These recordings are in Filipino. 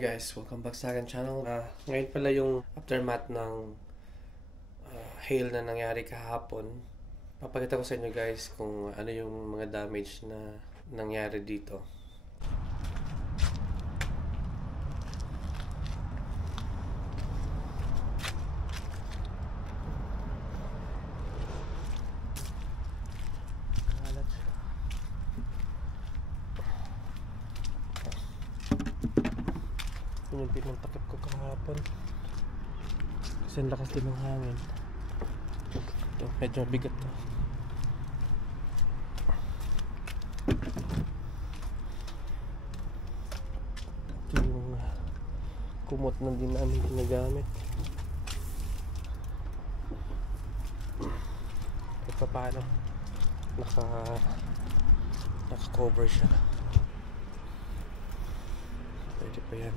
Hi guys, welcome back sa akin channel. Ngayon pala yung aftermath ng hail na nangyari kahapon. Papakita ko sa inyo guys kung ano yung mga damage na nangyari dito. Yun yung pinuntakip ko kahapon kasi ang lakas din ng hangin. Ito, medyo bigat to. Ito yung kumot na din namin ginagamit. Kahit pa paano naka-cover siya. Pwede pa yan.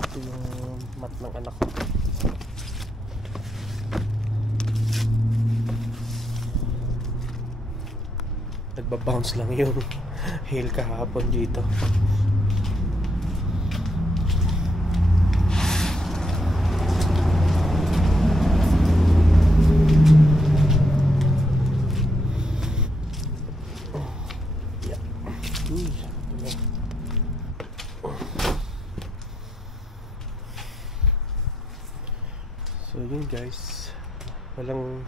Ito yung mat ng anak ko. Nagbabounce lang yung hail kahapon dito. So yun guys, walang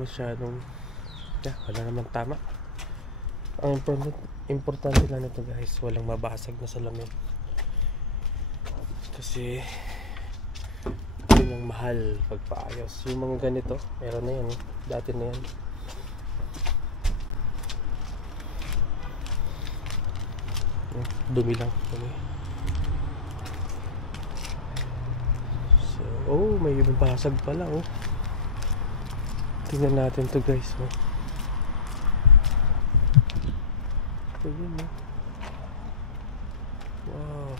masyadong wala naman tama. Ang importante lang nito guys, walang mabasag na salamin, kasi yun ang mahal pagpaayos. Yung mga ganito meron na yan, dati na yan. Dumi lang, dumi. Oh, may basag pala, oh. Tingnan natin to guys, oh. Ito yun, oh. Wow.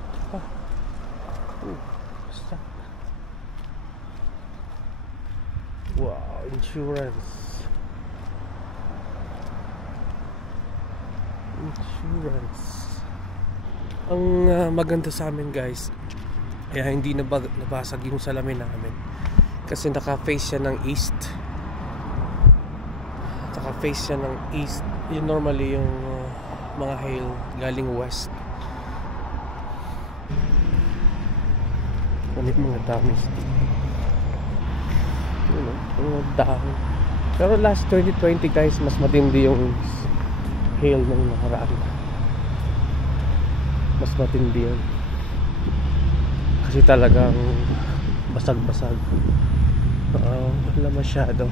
Ito pa. Basta. Wow, insurance. Ang maganda sa amin guys, kaya hindi nabasag yung salamin namin kasi naka-face siya ng east. Naka-face siya ng east. Yun normally yung mga hail galing west. May mga damage dito. Yun, mga dahon. Pero last 2020 guys, mas matindi yung hail ng nakaraan. Mas matindi yun kasi talagang basag-basag. Wala masyado.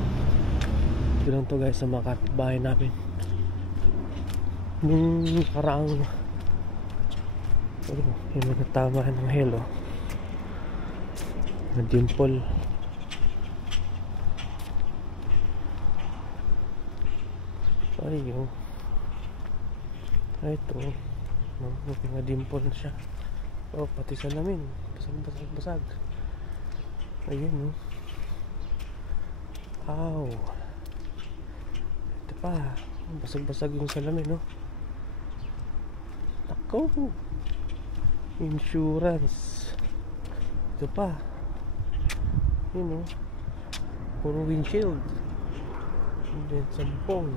Ito lang to guys sa mga kapitbahay namin. Nung karaang yung mga tama ng hail, oh. Mga dimple. Ayun. Ito mga dimple siya. Oh, pati salamin basag. Ayun, oh. Ow. Ito pa, basag-basag yung salamin, oh. Ako, insurance. Ito pa, yun, oh. Puro windshield. And then sampong.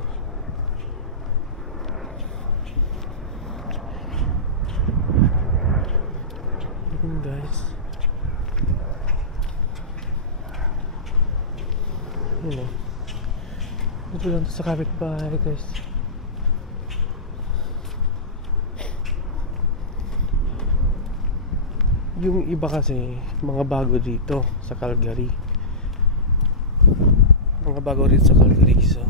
Guys, yun, oh. Ito lang sa kapitbahay guys. Yung iba kasi mga bago dito sa Calgary, so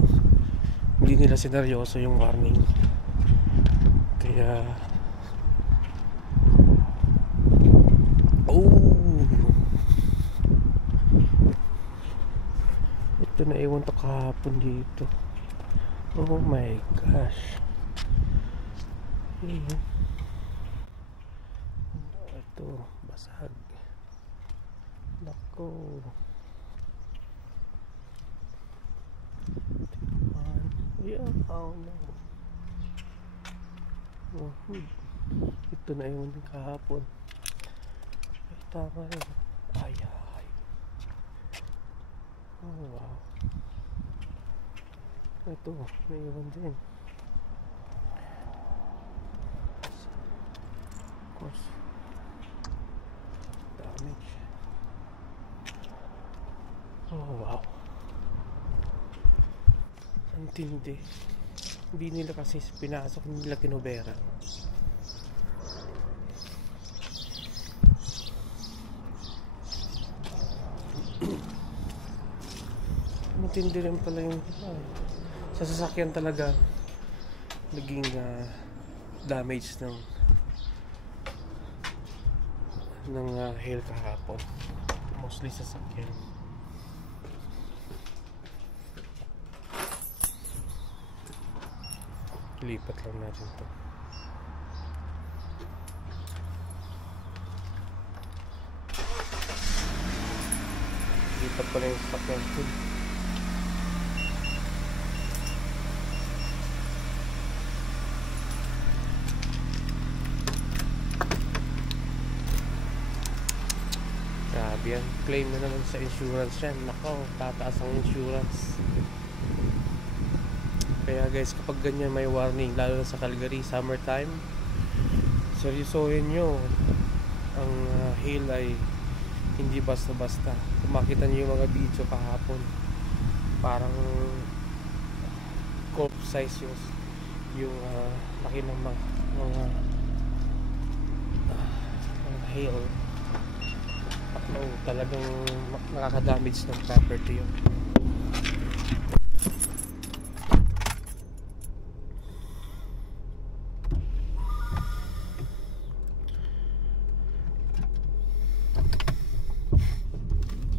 hindi nila sineryoso yung warning, kaya ito na iwan to kahapon dito. Oh my gosh. Ito basag. Naku. Nako. Yeah, oh no. Oh, ito na yung kahapon. Ay, tama rin. Ay. Oh, wow. Ito, may iwan din. Of course. Damage. Oh, wow. Ang tindi. Hindi nila kasi pinasok, hindi nila kinubera. Matindi rin pala yung sa sasakyan talaga naging damage ng hail kahapon, mostly sasakyan. Lipat lang natin to. Lipat pala yung sasakyan ko. Grabe yan. Claim na naman sa insurance yan. Nako, tataas ang insurance. Kaya guys, kapag ganyan may warning, lalo na sa Calgary, summertime, seryosohin nyo. Ang hail ay hindi basta-basta. Kung makita nyo yung mga video kahapon, parang golf size yung laki ng mga hail. Oh, talagang nakaka-damage ng property yun.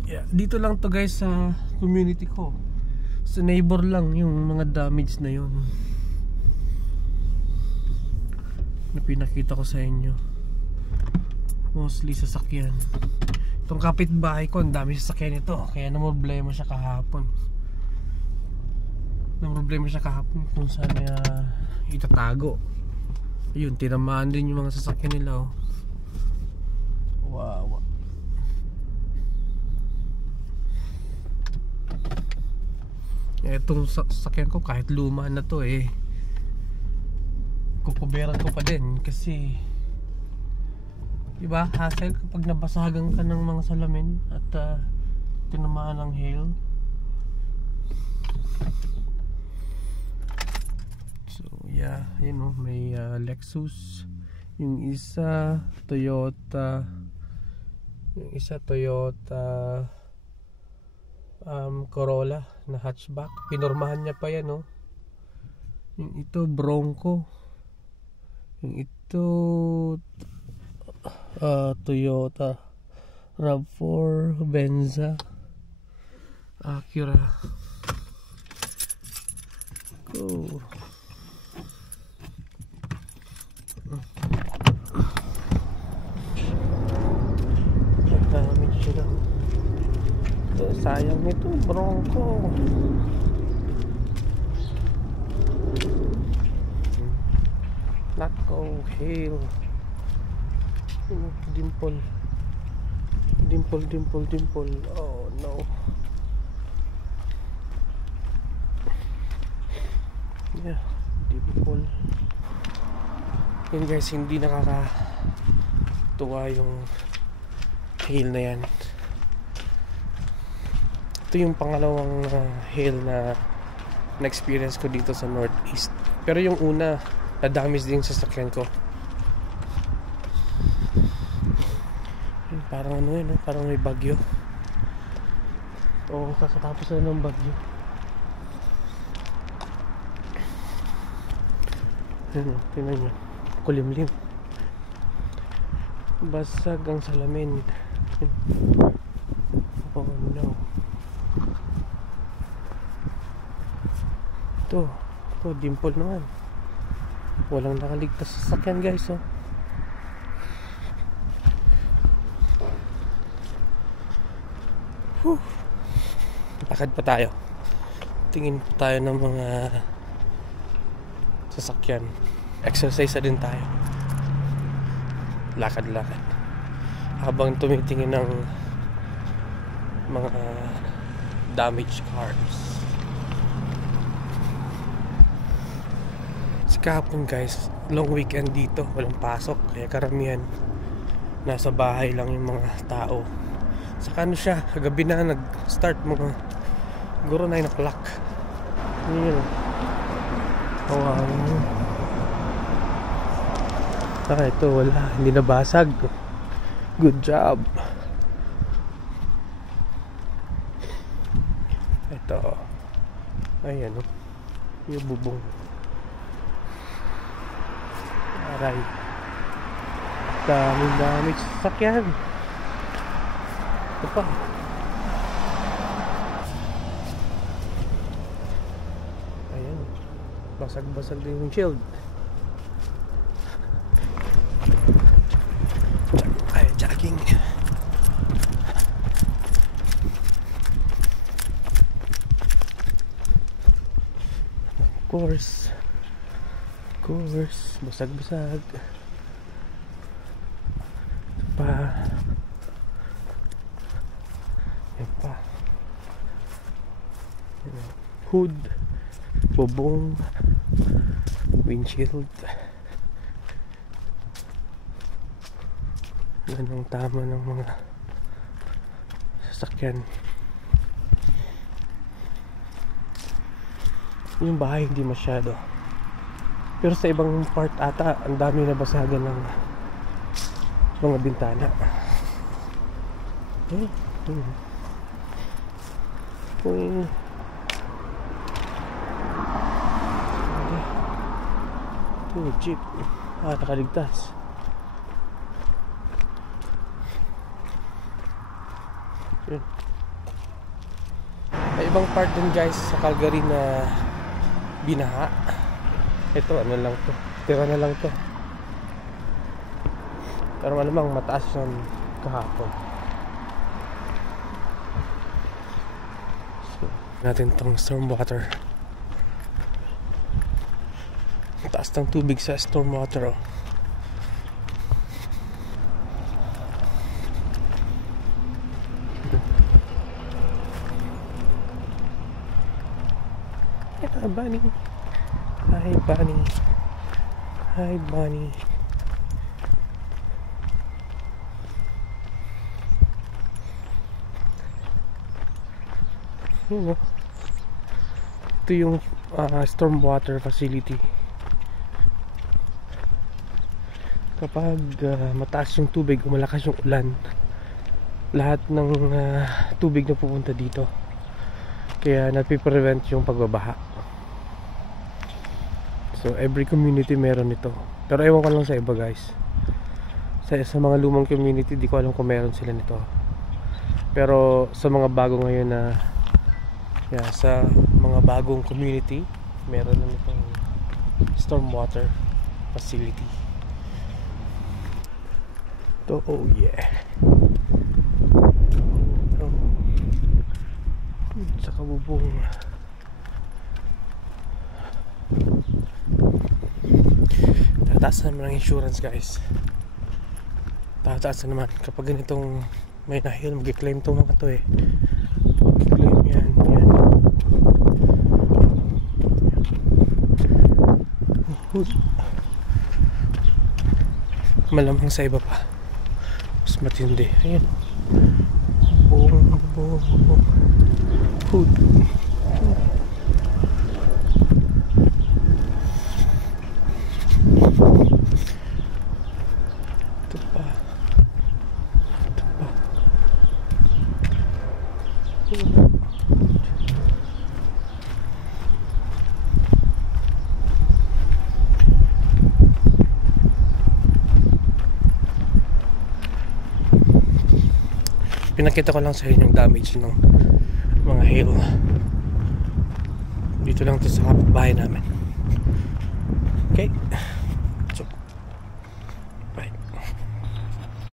Yeah, dito lang to guys sa community ko. Sa neighbor lang yung mga damage na yun na pinakita ko sa inyo. Mostly sasakyan. Itong kapitbahay ko, ang dami sasakyan ito. Kaya namroblema siya kahapon. Kung saan niya itatago. Ayun, tinamaan din yung mga sasakyan nila. Wow. Itong sasakyan ko, kahit luma na to kukuberan ko pa din. Kasi diba, hassle kapag nabasagan ka ng mga salamin at tinamaan ng hail. So yeah, yun know, may Lexus, yung isa Toyota, Corolla na hatchback. Pinormahan niya pa yan, no? Yung ito Bronco, yung ito Toyota RAV4, Venza, Acura. Go. Damage sila. Sayang nito, Bronco. Nako, hail. Dimple. Oh no. Yeah, dimple. Yun guys, hindi nakakatuwa yung hail na yan. Ito yung pangalawang hail na experience ko dito sa Northeast. Pero yung una, na-damage din sa sasakyan ko. Parang ano yun, parang may bagyo. Oo, kakatapos na ng bagyo. Tingnan nyo, kulimlim. Basag ang salamin. Oh no. Ito dimple naman. Walang nakaligtas sa sasakyan guys, oh. Lakad pa tayo. Tingin pa tayo ng mga sasakyan. Exercise na din tayo. Lakad-lakad habang tumitingin ng mga damaged cars. Kahapon guys, long weekend dito, walang pasok, kaya karamihan nasa bahay lang yung mga tao. Saka ano siya, kagabi na nag-start mga siguro 9 o'clock. Yun. Wow. Ito wala, hindi nabasag. Good job. Ito. Ayan o. Yung bubong. Aray. Daming sasakyan. Ito pa. Ayan. Basag-basag din yung shield. Ay, jogging. Of course. Basag-basag. Ito pa. Yan pa. Hood, bubong, windshield. Yan ang tama ng mga sasakyan. Yung bahay hindi masyado, pero sa ibang part ata ang dami na basagan ng mga bintana. Jeep. Nakaligtas. Yun. May ibang part din guys sa Calgary na binaha. Ito ano lang to, tira na lang to, pero malamang mataas yung kahapon. So, natin tong storm water. Taas ng tubig sa storm water oh. Ito, bunny. Hi bunny. Hi bunny. Yun, ito yung storm water facility. Kapag mataas yung tubig o malakas yung ulan, lahat ng tubig na pupunta dito, kaya napiprevent yung pagbabaha. So every community meron ito, pero ewan ko lang sa iba guys. Sa mga lumang community di ko alam kung meron sila nito, pero sa mga bago ngayon na sa mga bagong community meron na itong stormwater facility. Ito, oh yeah, sa kabubong. Tataas naman ang insurance guys. Tataas naman kapag ganitong may nahil, mag-claim itong mga to eh. Mag-claim yan. Malamang sa iba pa mas matindi. Ayan, buong food. Pinakita ko lang sa inyo yung damage ng mga hail. Dito lang to sa kapitbahay namin. Okay.